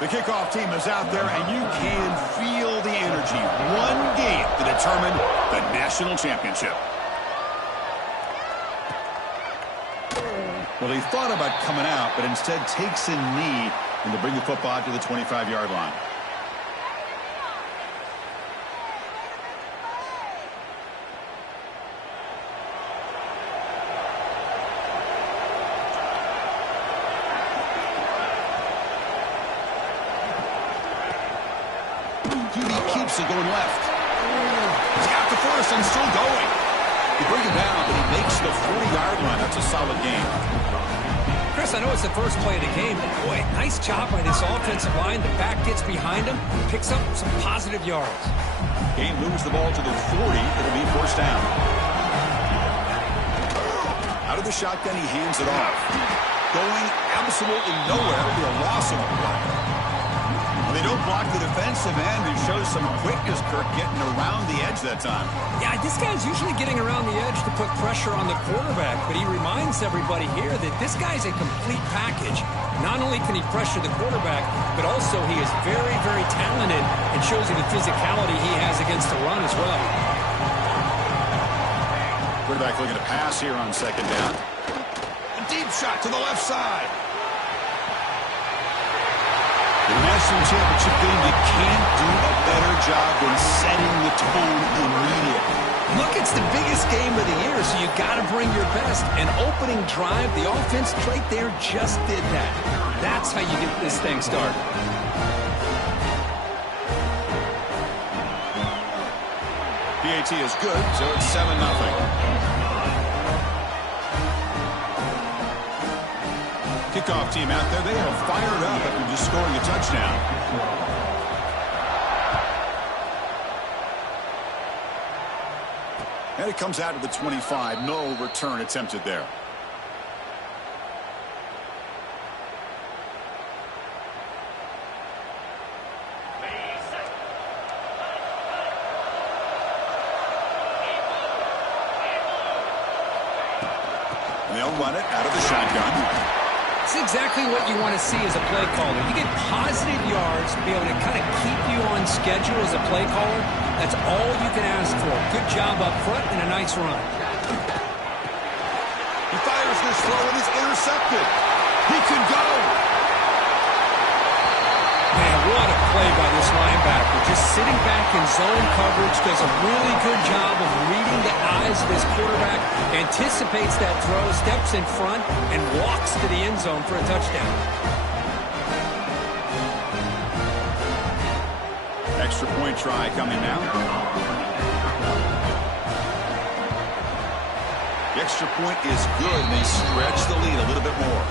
The kickoff team is out there, and you can feel the energy. One game to determine the national championship. Well, he thought about coming out, but instead takes a knee and to bring the football to the 25-yard line. Keeps it going left. He's got the first and still going. You bring him down, but he makes the 40-yard line. That's a solid game. Chris, I know it's the first play of the game, but boy, nice job by this offensive line. The back gets behind him, picks up some positive yards. Game moves the ball to the 40. It'll be first down. Out of the shotgun, he hands it off. Going absolutely nowhere to a loss of a play. They don't block the defensive end, who shows some quickness, Kirk, getting around the edge that time. Yeah, this guy's usually getting around the edge to put pressure on the quarterback, but he reminds everybody here that this guy's a complete package. Not only can he pressure the quarterback, but also he is very, very talented and shows you the physicality he has against the run as well. Quarterback looking to pass here on second down. A deep shot to the left side. In the national championship game, you can't do a better job than setting the tone immediately. Look, it's the biggest game of the year, so you got to bring your best. An opening drive, the offense right there just did that. That's how you get this thing started. PAT is good, so it's 7-0. Kickoff team out there, they are fired up after just scoring a touchdown. And it comes out to the 25. No return attempted there. And they'll run it out of the shotgun. That's exactly what you want to see as a play caller. You get positive yards to be able to kind of keep you on schedule as a play caller. That's all you can ask for. Good job up front and a nice run. He fires this throw and is intercepted. He can go. Man, what a play by this linebacker. Just sitting back in zone coverage, does a really good job of reading the eyes of his quarterback, anticipates that throw, steps in front, and walks to the end zone for a touchdown. Extra point try coming now. The extra point is good, and they stretch the lead a little bit more.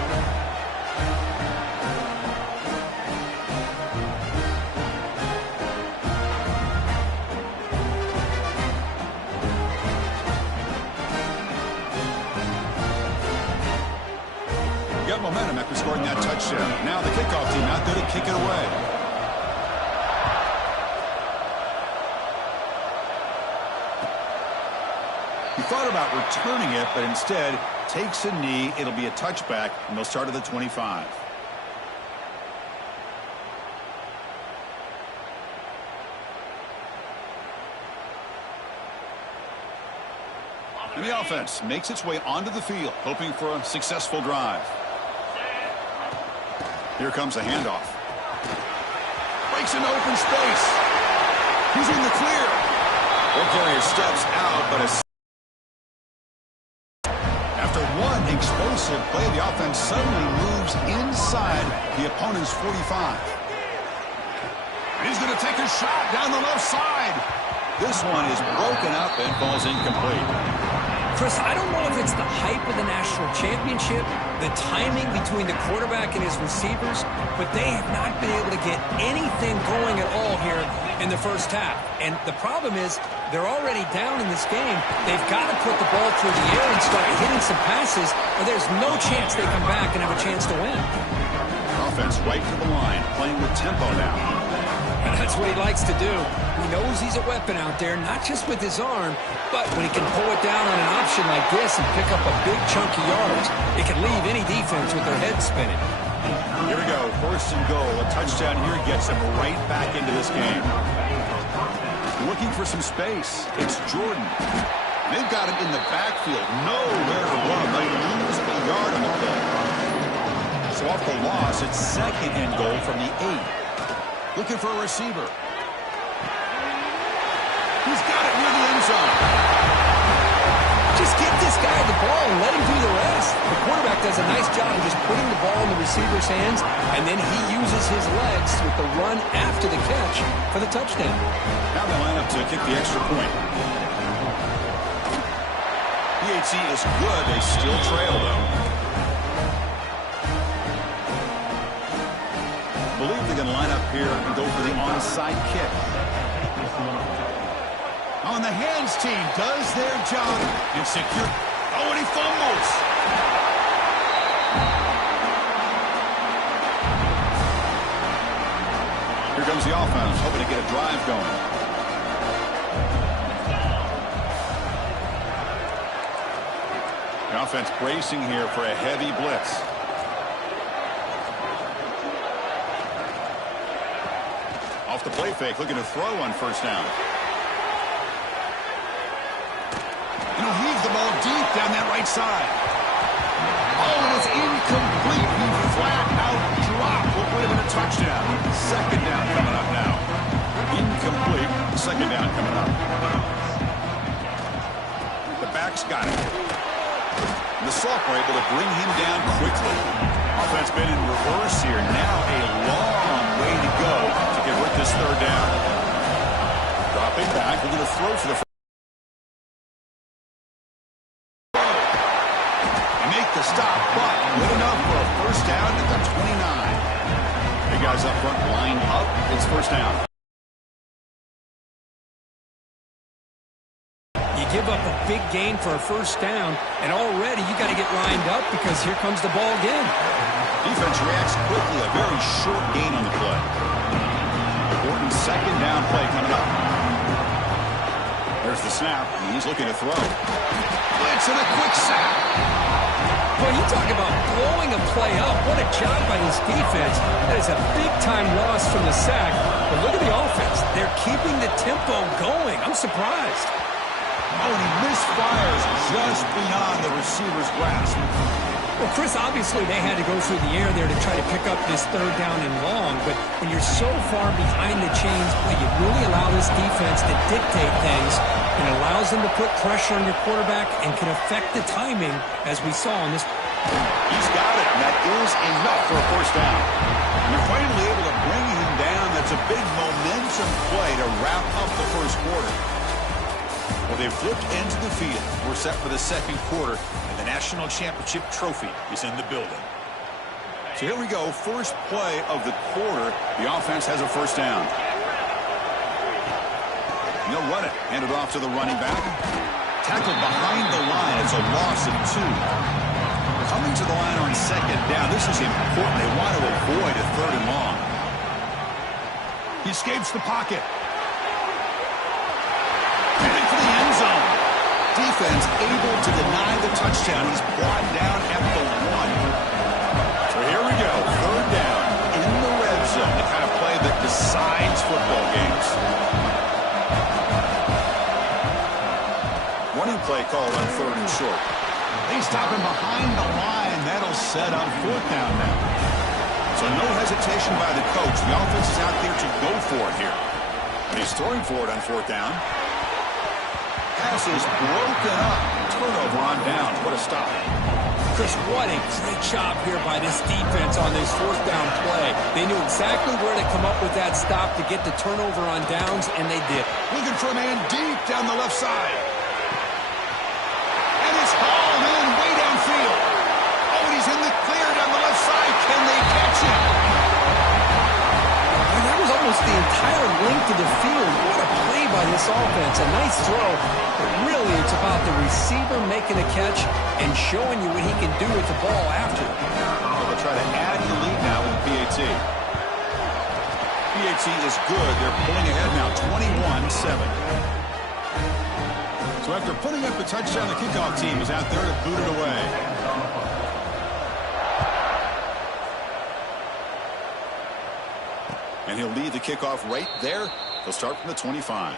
Got momentum after scoring that touchdown. Now the kickoff team out there to kick it away. He thought about returning it, but instead takes a knee. It'll be a touchback, and they'll start at the 25. And the offense makes its way onto the field, hoping for a successful drive. Here comes a handoff. Breaks into open space. He's in the clear. Ball carrier steps out, but after one explosive play, the offense suddenly moves inside the opponent's 45. And he's going to take a shot down the left side. This one is broken up and falls incomplete. Chris, I don't know if it's the hype of the national championship, the timing between the quarterback and his receivers, but they have not been able to get anything going at all here in the first half. And the problem is they're already down in this game. They've got to put the ball through the air and start hitting some passes, or there's no chance they come back and have a chance to win. Offense right to the line, playing with tempo now. And that's what he likes to do. He knows he's a weapon out there, not just with his arm, but when he can pull it down on an option like this and pick up a big chunk of yards, it can leave any defense with their head spinning. Here we go, first and goal. A touchdown here gets him right back into this game. Looking for some space. It's Jordan. They've got him in the backfield. Nowhere to run. They lose a yard on the play. So off the loss, it's second and goal from the 8. Looking for a receiver. He's got it near the end zone. Just get this guy the ball and let him do the rest. The quarterback does a nice job of just putting the ball in the receiver's hands, and then he uses his legs with the run after the catch for the touchdown. Now they line up to kick the extra point. PAT is good. They still trail, though. Believe they're going to line up here and go for the onside kick. On the hands team does their job and secure. Oh, and he fumbles. Here comes the offense, hoping to get a drive going. The offense bracing here for a heavy blitz. Off the play fake, looking to throw on first down. And he'll heave the ball deep down that right side. Oh, and it's incomplete. He flat out dropped what would have been a touchdown. Second down coming up now. Incomplete. Second down coming up. The back's got it. And the sophomore able to bring him down quickly. Offense been in reverse here. Now a long way to go to get rid of this third down. Dropping back. We're going to throw for the the stop, but good enough for a first down at the 29. Big guys up front line up. It's first down. You give up a big gain for a first down, and already you got to get lined up because here comes the ball again. Defense reacts quickly. A very short gain on the play. Important second down play coming up. There's the snap. He's looking to throw. Blitz and a quick sack. Well, you talk about blowing a play up. What a job by this defense. That is a big-time loss from the sack. But look at the offense. They're keeping the tempo going. I'm surprised. Oh, and he misfires just beyond the receiver's grasp. Well, Chris, obviously they had to go through the air there to try to pick up this third down and long. But when you're so far behind the chains, boy, you really allow this defense to dictate things. It allows them to put pressure on your quarterback and can affect the timing, as we saw on this. He's got it, and that is enough for a first down. And you're finally able to bring him down. That's a big momentum play to wrap up the first quarter. Well, they've flipped into the field. We're set for the second quarter, and the national championship trophy is in the building. So here we go, first play of the quarter. The offense has a first down. They'll run it. Hand it off to the running back. Tackled behind the line. It's a loss of 2. Coming to the line on second down. This is important. They want to avoid a third and long. He escapes the pocket. Heading for the end zone. Defense able to deny the touchdown. He's brought down at the 1. So here we go. Third down in the red zone. The kind of play that decides football games. Running play called on third and short. They stop him behind the line. That'll set up fourth down now. So no hesitation by the coach. The offense is out there to go for it here. And he's throwing for it on fourth down. Pass is broken up. Turnover on down. What a stop. Chris, what a great job here by this defense on this fourth down play. They knew exactly where to come up with that stop to get the turnover on downs, and they did. Looking for a man deep down the left side. And it's hauled in way downfield. Oh, and he's in the clear down the left side. Can they catch him? And that was almost the entire length of the field. What a play by this offense. A nice throw, but really it's about the receiver making a catch and showing you what he can do with the ball after. They'll try to add the lead now with the PAT. PAT is good. They're pulling ahead now, 21-7. So after putting up the touchdown, the kickoff team is out there to boot it away. And he'll lead the kickoff right there. He'll start from the 25.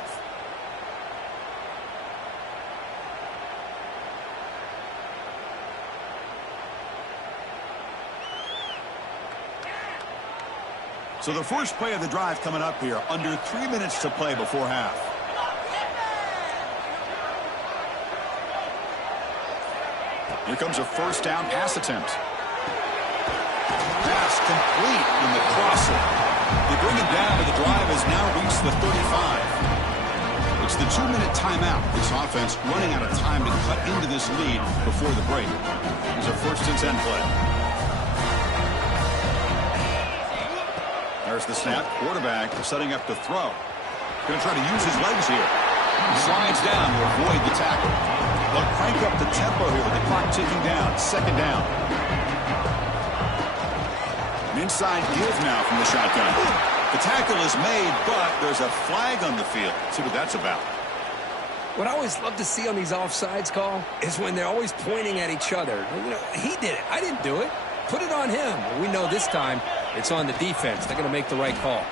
So the first play of the drive coming up here. Under 3 minutes to play before half. Here comes a first down pass attempt. Pass complete in the crosser. They bring it down, but the drive has now reached the 35. It's the 2-minute timeout. This offense running out of time to cut into this lead before the break. It's a 1st and 10 play. There's the snap. Quarterback setting up to throw. Going to try to use his legs here. He slides down to avoid the tackle. They'll crank up the tempo here with the clock ticking down. 2nd down. An inside give now from the shotgun. The tackle is made, but there's a flag on the field. Let's see what that's about. What I always love to see on these offsides call is when they're always pointing at each other. You know, he did it. I didn't do it. Put it on him. We know this time it's on the defense. They're going to make the right call.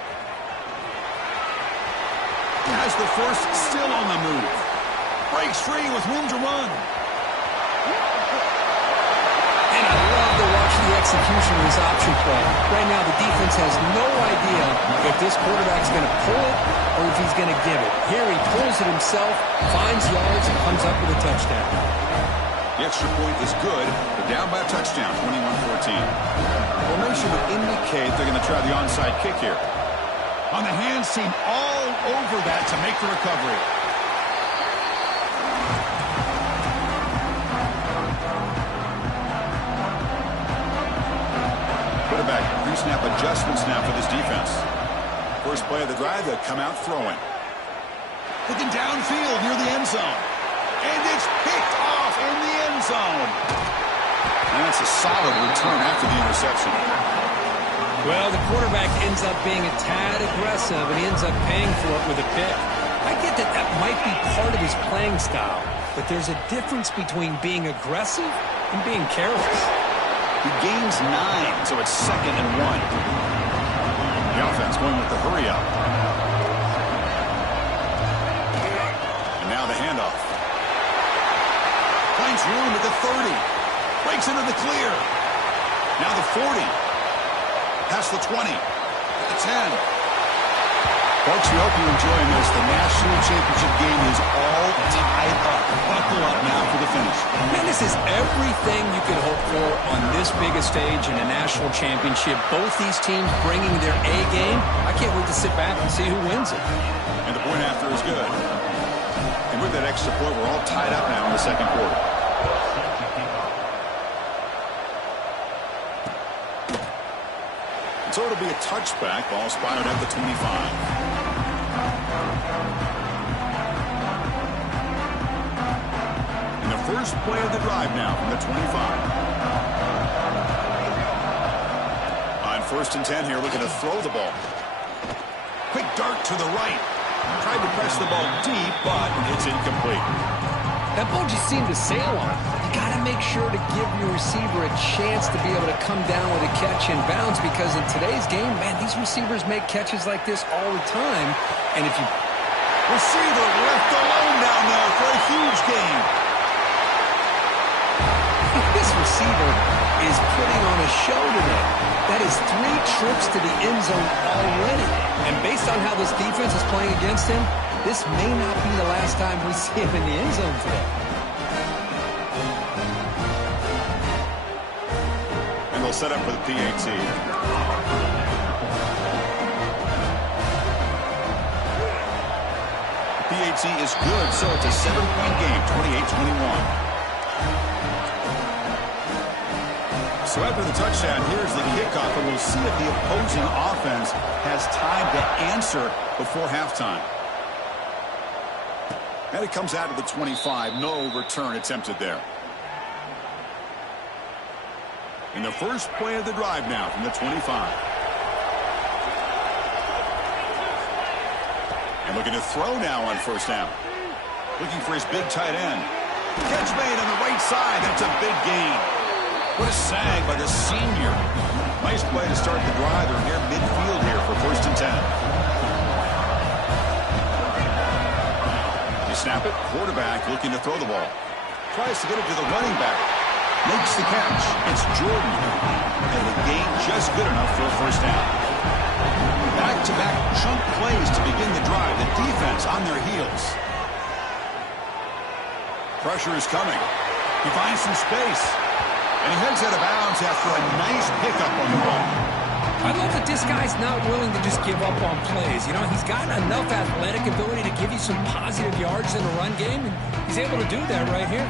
Has the first still on the move. Breaks free with room to run. And I love to watch the execution of this option play. Right now, the defense has no idea if this quarterback's going to pull it or if he's going to give it. Here he pulls it himself, finds yards, and comes up with a touchdown. The extra point is good. They're down by a touchdown, 21-14. Formation would indicate they're going to try the onside kick here. On the hands team all over that to make the recovery. Quarterback pre-snap adjustments now for this defense. First play of the drive, they'll come out throwing. Looking downfield near the end zone. And it's picked off in the end zone. And that's a solid return after the interception. Well, the quarterback ends up being a tad aggressive, and he ends up paying for it with a pick. I get that that might be part of his playing style, but there's a difference between being aggressive and being careless. He gains 9, so it's 2nd and 1. The offense going with the hurry up. And now the handoff. Finds room at the 30. Breaks into the clear. Now the 40. Past the 20. The 10. Folks, we hope you're enjoying this. The national championship game is all tied up. Buckle up now for the finish. Man, this is everything you could hope for on this big a stage in a national championship. Both these teams bringing their A game. I can't wait to sit back and see who wins it. And the point after is good. And with that extra point, we're all tied up now in the 2nd quarter. So it'll be a touchback. Ball spotted at the 25. And the first play of the drive now from the 25. On 1st and 10 here, looking to throw the ball. Quick dart to the right. Tried to press the ball deep, but it's incomplete. That ball just seemed to sail on. You got to make sure to give your receiver a chance to be able to come down with a catch and bounce, because in today's game, man, these receivers make catches like this all the time. And if you... Receiver left alone down there for a huge gain. This receiver is putting on a show today. That is 3 trips to the end zone already. And based on how this defense is playing against him, this may not be the last time we see him in the end zone today. And they'll set up for the PAT. PAT is good, so it's a 7-point game, 28-21. So after the touchdown, here's the kickoff, and we'll see if the opposing offense has time to answer before halftime. And it comes out of the 25. No return attempted there. And the first play of the drive now from the 25. And looking to throw now on 1st down. Looking for his big tight end. Catch made on the right side. That's a big gain. What a sag by the senior. Nice play to start the drive. They're near midfield here for 1st and 10. You snap it. Quarterback looking to throw the ball. Tries to get it to the running back. Makes the catch. It's Jordan. And the gain just good enough for a 1st down. Back-to-back chunk plays to begin the drive. The defense on their heels. Pressure is coming. He finds some space. And he heads out of bounds after a nice pickup on the run. I love that this guy's not willing to just give up on plays. You know, he's got enough athletic ability to give you some positive yards in the run game, and he's able to do that right here.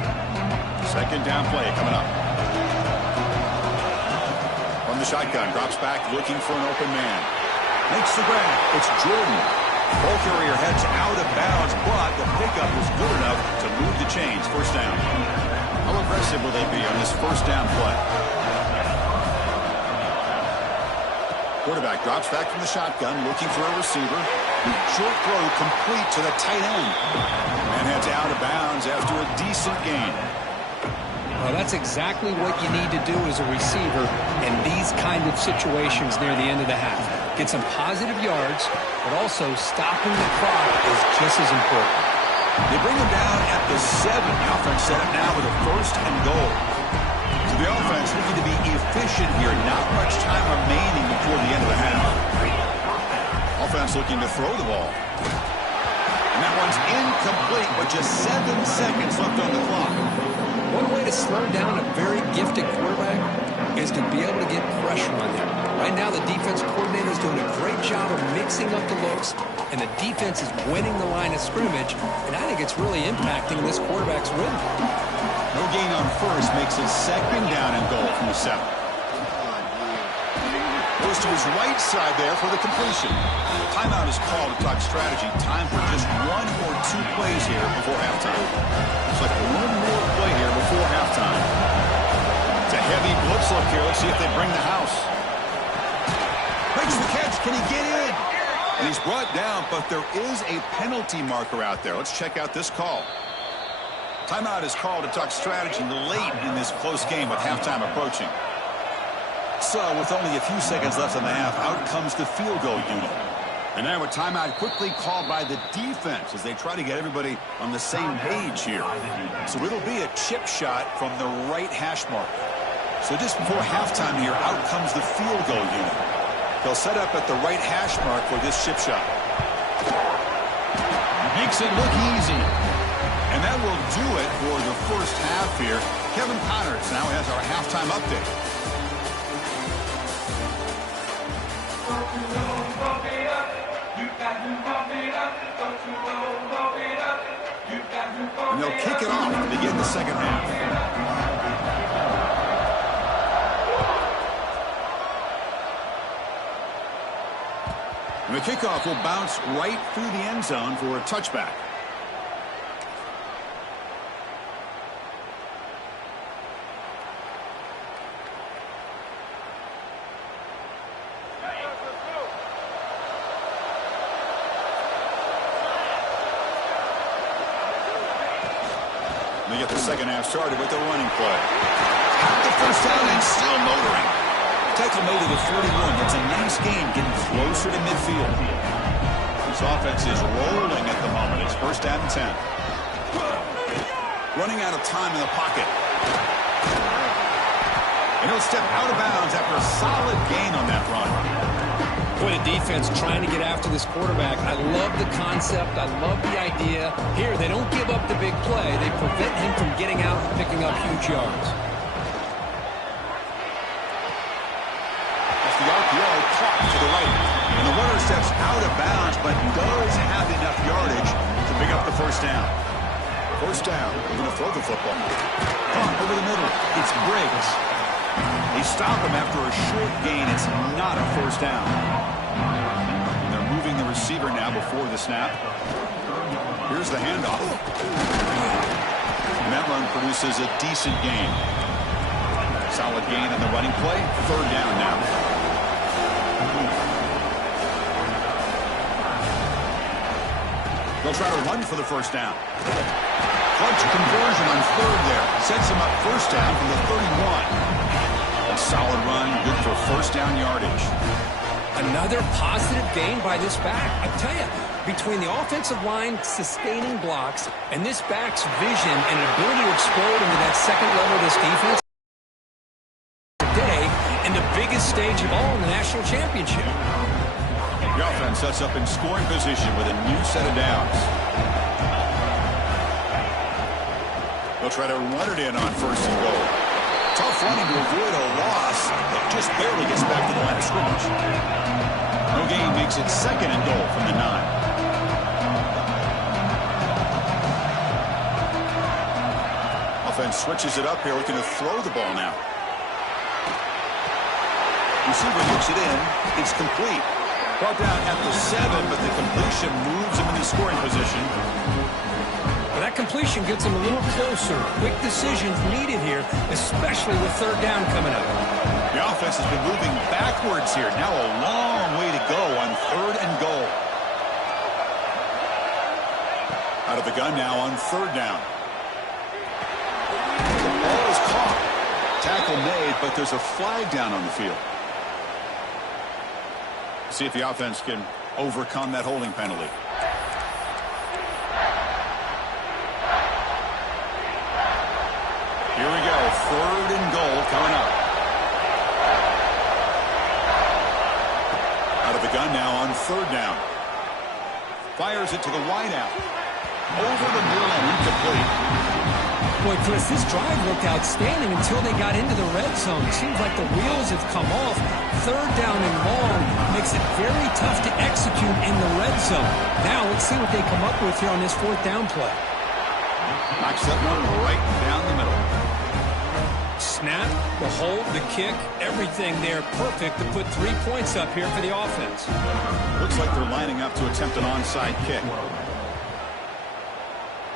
2nd down play coming up. From the shotgun, drops back looking for an open man. Makes the grab. It's Jordan. Ball carrier heads out of bounds, but the pickup is good enough to move the chains. 1st down. How aggressive will they be on this 1st down play? Quarterback drops back from the shotgun, looking for a receiver. The short throw complete to the tight end. And heads out of bounds after a decent gain. Well, that's exactly what you need to do as a receiver in these kind of situations near the end of the half. Get some positive yards, but also stopping the clock is just as important. They bring him down at the 7. The offense set up now with a 1st and goal. So the offense looking to be efficient here. Not much time remaining before the end of the half. Offense looking to throw the ball. And that one's incomplete with just 7 seconds left on the clock. One way to slow down a very gifted quarterback is to be able to get pressure on him. Right now, the defense coordinator is doing a great job of mixing up the looks, and the defense is winning the line of scrimmage, and I think it's really impacting this quarterback's rhythm. No gain on 1st makes it 2nd down and goal from the 7. Goes to his right side there for the completion. Timeout is called to talk strategy. Time for just 1 or 2 plays here before halftime. Looks like 1 more play here before halftime. It's a heavy blitz look here. Let's see if they bring the house. Makes the catch. Can he get in? And he's brought down, but there is a penalty marker out there. Let's check out this call. Timeout is called to talk strategy late in this close game with halftime approaching. So, with only a few seconds left in the half, out comes the field goal unit. And now a timeout quickly called by the defense as they try to get everybody on the same page here. So it'll be a chip shot from the right hash mark. So just before halftime here, out comes the field goal unit. They'll set up at the right hash mark for this chip shot. Makes it look easy. And that will do it for the 1st half here. Kevin Connors now has our halftime update. And they'll kick it off to begin the 2nd half. And the kickoff will bounce right through the end zone for a touchback. They get the 2nd half started with the running play. Got the 1st down and still motoring. Tackle made to the 41. That's a nice gain, getting closer to midfield. This offense is rolling at the moment. It's 1st down and 10. Running out of time in the pocket. And he'll step out of bounds after a solid gain on that run. Boy, the defense trying to get after this quarterback. I love the concept. I love the idea. Here, they don't give up the big play. They prevent him from getting out and picking up huge yards. That's the RPO caught to the right. And the runner steps out of bounds, but does have enough yardage to pick up the 1st down. 1st down. They're going to throw the football. Punt over the middle. It's Briggs. They stop him after a short gain. It's not a 1st down. And they're moving the receiver now before the snap. Here's the handoff. And that run produces a decent gain. Solid gain on the running play. 3rd down now. They'll try to run for the 1st down. Clutch conversion on 3rd there. Sets him up 1st down from the 31. solid run, good for first down yardage. Another positive gain by this back. I tell you, between the offensive line sustaining blocks and this back's vision and ability to explode into that second level of this defense today, and the biggest stage of all in the national championship. The offense sets up in scoring position with a new set of downs. They'll try to run it in on first and goal. Tough running to avoid a loss, but just barely gets back to the line of scrimmage. No gain makes it second and goal from the 9. Offense switches it up here, looking to throw the ball now. Receiver hooks it in. It's complete. Brought down at the 7, but the completion moves him into scoring position. Well, that completion gets him a little closer. Quick decisions needed here, especially with third down coming up. The offense has been moving backwards here. Now a long way to go on third and goal. Out of the gun now on third down. The ball is caught. Tackle made, but there's a flag down on the field. See if the offense can overcome that holding penalty. Here we go. Third and goal coming up. Out of the gun now on third down. Fires it to the wideout. Over the middle and incomplete. Boy, Chris, this drive looked outstanding until they got into the red zone. Seems like the wheels have come off. Third down and long makes it very tough to execute in the red zone. Now let's see what they come up with here on this fourth down play. Knocks that one right down the middle. Snap, the hold, the kick, everything there perfect to put 3 points up here for the offense. Looks like they're lining up to attempt an onside kick.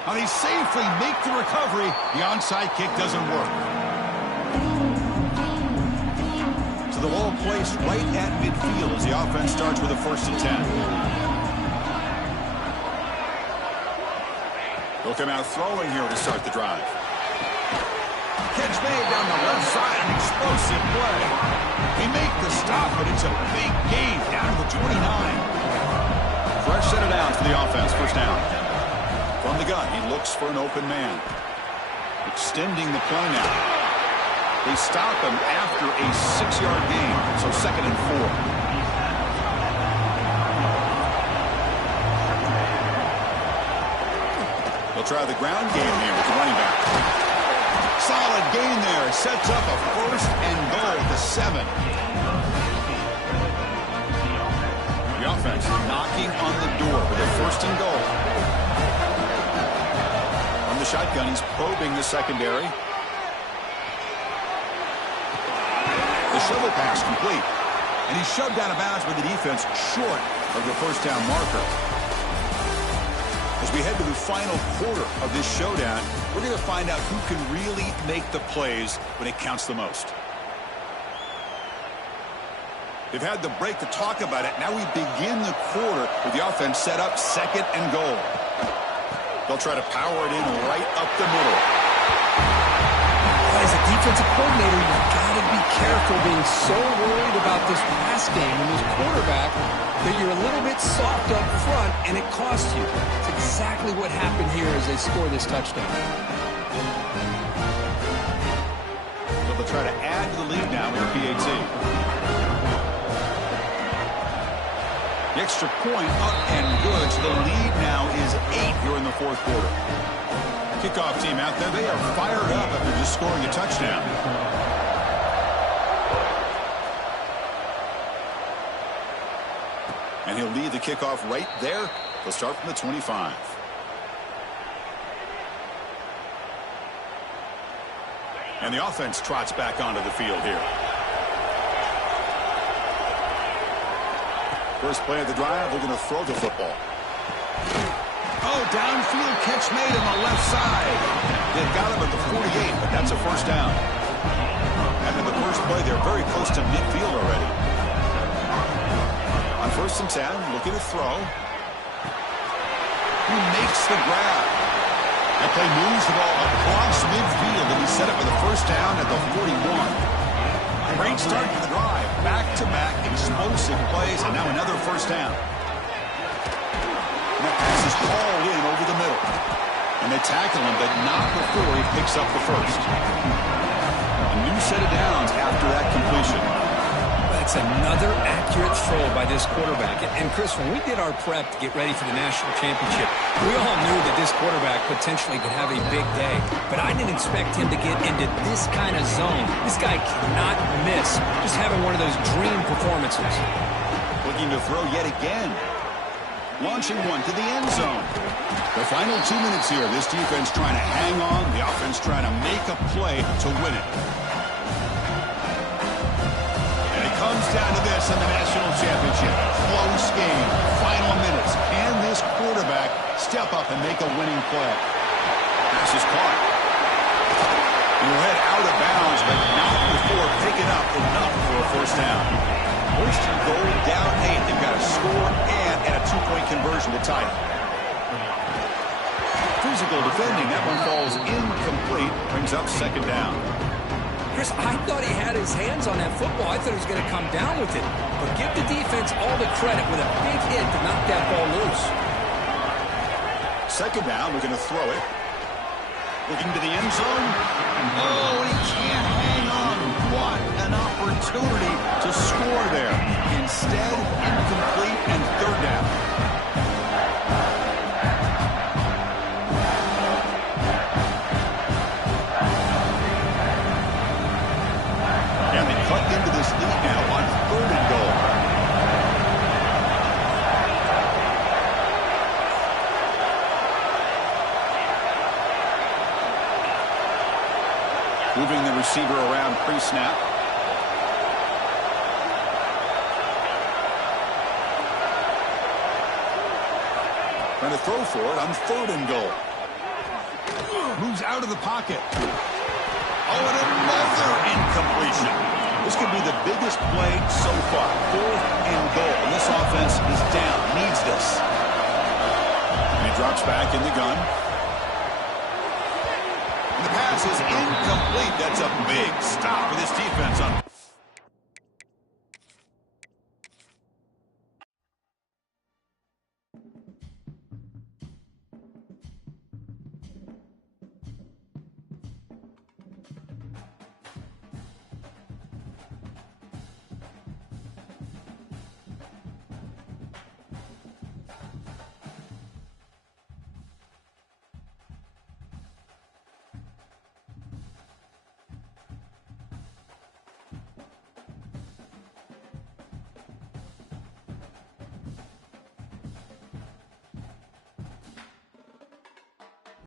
Now they safely make the recovery. The onside kick doesn't work. So the ball placed right at midfield as the offense starts with a 1st and 10. They'll come out throwing here to start the drive. Catch made down the left side, an explosive play. They make the stop, but it's a big gain down to the 29. Fresh set of downs for the offense, first down. From the gun, he looks for an open man. Extending the play now. They stop him after a 6-yard gain, so 2nd and 4. They'll try the ground game here with the running back. Solid gain there. Sets up a 1st and goal at the 7. The offense knocking on the door with a 1st and goal. From the shotgun, he's probing the secondary. The shovel pass complete. And he's shoved out of bounds with the defense short of the first down marker. As we head to the final quarter of this showdown, we're going to find out who can really make the plays when it counts the most. They've had the break to talk about it. Now we begin the quarter with the offense set up 2nd and goal. They'll try to power it in right up the middle. As a defensive coordinator, you've got to be careful being so worried about this pass game and this quarterback that you're a little bit soft up front and it costs you. It's exactly what happened here as they score this touchdown. So they'll try to add to the lead now with a PAT. The extra point up and good. So the lead now is 8 here in the 4th quarter. Kickoff team out there. They are fired up after just scoring a touchdown. And he'll lead the kickoff right there. They'll start from the 25. And the offense trots back onto the field here. First play of the drive, we're going to throw the football. Oh, downfield catch made on the left side. They've got him at the 48, but that's a first down. After the first play, they're very close to midfield already. On 1st and 10, looking to throw. He makes the grab. That play moves the ball across midfield, and he set up for the first down at the 41. Great start to the drive. Back-to-back explosive plays, and now another first down. And that pass is called in over the middle. And they tackle him, but not before he picks up the first. A new set of downs after that completion. That's another accurate throw by this quarterback. And Chris, when we did our prep to get ready for the national championship, we all knew that this quarterback potentially could have a big day. But I didn't expect him to get into this kind of zone. This guy cannot miss. Just having one of those dream performances. Looking to throw yet again. Launching one to the end zone. The final 2 minutes here. This defense trying to hang on. The offense trying to make a play to win it. Comes down to this in the national championship. Close game. Final minutes. Can this quarterback step up and make a winning play? Pass is caught. He'll head out of bounds, but not before picking up enough for a first down. First and goal, down 8. They've got a score and a 2-point conversion to tie it. Physical defending. That one falls incomplete. Brings up second down. Chris, I thought he had his hands on that football. I thought he was going to come down with it. But give the defense all the credit with a big hit to knock that ball loose. Second down, we're going to throw it. Looking to the end zone. Oh, he can't hang on. What an opportunity to score there. Instead, incomplete and third down. And they cut into this lead now on third and goal. Moving the receiver around pre-snap. Trying to throw for it on third and goal. Moves out of the pocket. Oh, and another incompletion. This could be the biggest play so far. Fourth and goal. And this offense is down. Needs this. And he drops back in the gun. And the pass is incomplete. That's a big stop for this defense on